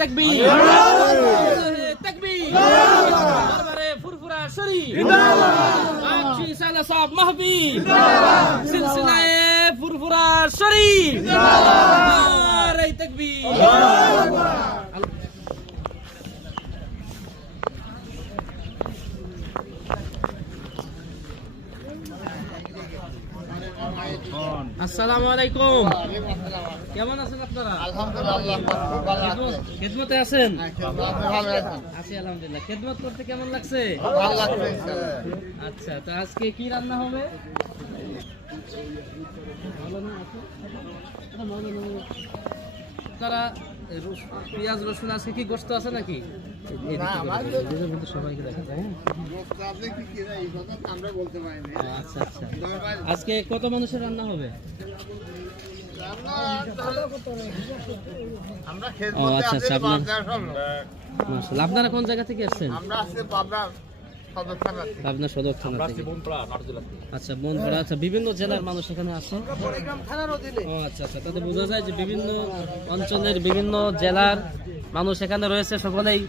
তাকবীর তাকবীর দরবারে ফুরফুরা শরীফ জিন্দাবাদ আকশি সালা সাহেব মাহফিল জিন্দাবাদ সিলসিলায়ে ফুরফুরা শরীফ জিন্দাবাদ তাকবীর আসসালামু আলাইকুম। কেমন আছেন আপনারা? আলহামদুলিল্লাহ খুব ভালো আছি। খেদমতে আছেন? ভালো আছি। আছি আলহামদুলিল্লাহ। খেদমত করতে কেমন লাগছে? ভালো লাগছে ইনশাআল্লাহ। আচ্ছা, তো আজকে কি রান্না হবে? তারা পেঁয়াজ রসুন আজকে কি গোশত আছে নাকি? সবাইকে দেখা যায়। আচ্ছা আচ্ছা, আজকে কত মানুষের রান্না হবে? ও আচ্ছা আচ্ছা, মাশাআল্লাহ। আপনারা কোন জায়গা থেকে আসছেন? পাবনা সদর থানা থেকে। আচ্ছা, বনপাড়া। আচ্ছা, বিভিন্ন জেলার মানুষ এখানে আছে। ও আচ্ছা আচ্ছা, তাতে বোঝা যায় যে বিভিন্ন অঞ্চলের বিভিন্ন জেলার মানুষ এখানে রয়েছে। সকলেই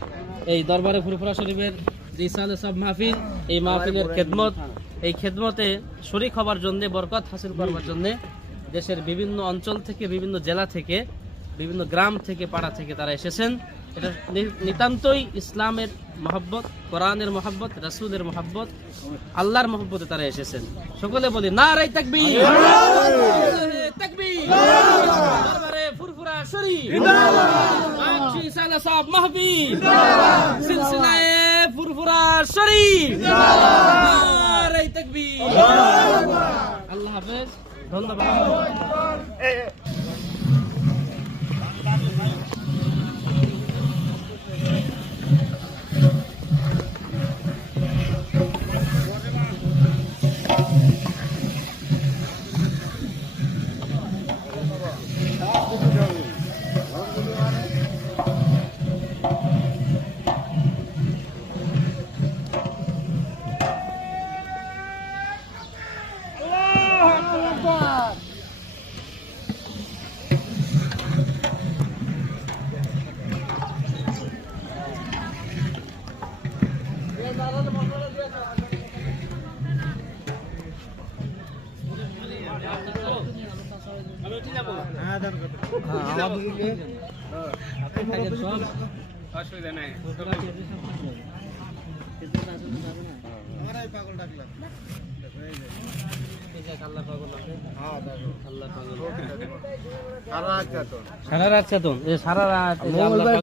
এই দরবারে ফুরফুরা শরীফের যে ইসালে সব মাহফিল, এই মাহফিলের খেদমত, এই খেদমতে শরীক হবার জন্য, বরকত হাসিল করবার জন্য দেশের বিভিন্ন অঞ্চল থেকে, বিভিন্ন জেলা থেকে, বিভিন্ন গ্রাম থেকে, পাড়া থেকে তারা এসেছেন। এটা নিতান্তই ইসলামের মহব্বত, কোরআনের মহব্বত, রাসূলের মহব্বত, আল্লাহর মহব্বতে তারা এসেছেন। সকলে বলি নারে তাকবীর তাকবীর দরবারে ফুরফুরা শরীফ জিন্দাবাদ আকশি সালা সাহেব মাহফিল জিন্দাবাদ সিলসিলায়ে ফুরফুরা শরীফ জিন্দাবাদ নারে তাকবীর আল্লাহ হাফেজ। ধন্যবাদ। আমি উঠে যাবো। হ্যাঁ, অসুবিধা নাই। সারা রাত চেতন, সারা রাত